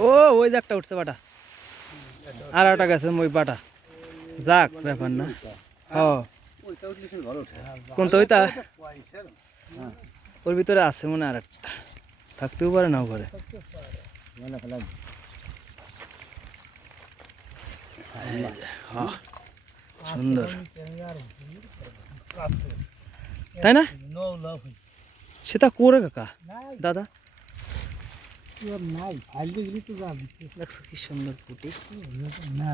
ও ওই যে একটা উঠছে বাটা আর একটা গেছে ওই বাটা যাক ব্যাপার না কোনটা ওইটা ওর ভিতরে আছে মনে আর একটা থাকতেও পারে নাও পারে সুন্দর তাই না সেটা করে কাকা দাদা নাই ফাইল গেলি তো যাবি দেখছো কি সুন্দর পুটি না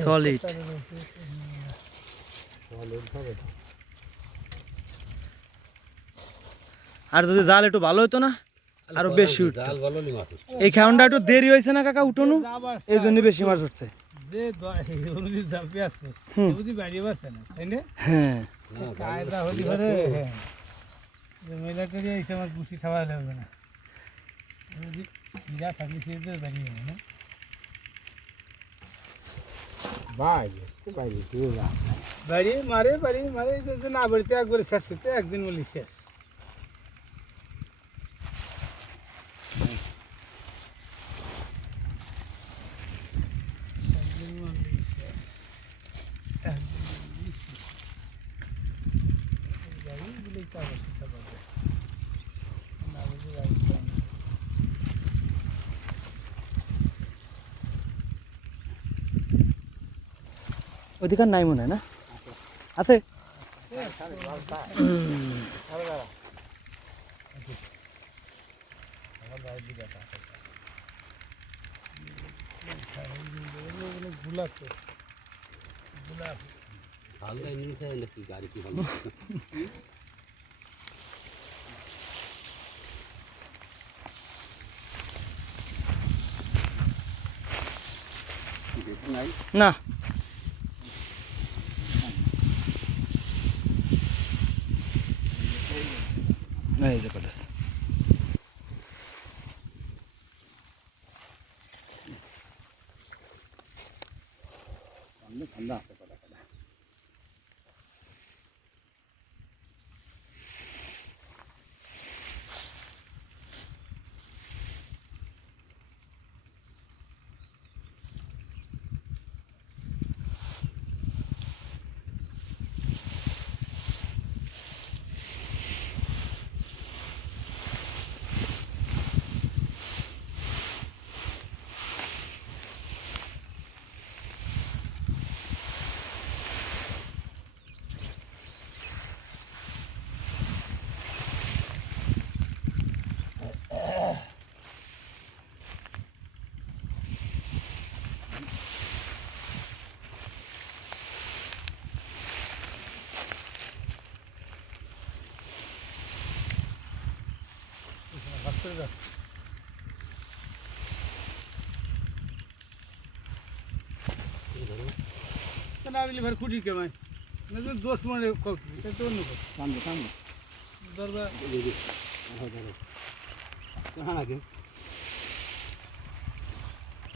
সলিড আর যদি জাল একটু ভালো হতো না আরো বেশি উঠতো এই খাওয়ানটা একটু দেরি হয়েছে না কাকা উঠোনো এই জন্য বেশি মাছ উঠছে যে জালপি আছে বুঝি বাড়িয়ে পারছে না তাই না হ্যাঁ কায়দা হলি পারে মিলিটারি এসে আমার বুসি খাওয়া লাগবে না যদি হীরা থাকলে সে বাড়িয়ে না বাড়ি মারে না বাড়িতে একবারে শেষ করতে একদিন বলি শেষ অধিকার নাই মনে হয় না আছে না এই যে কটা ঠান্ডা আছে না দিলে ভাই খুঁটি কেমাই দোষ মনে দরবার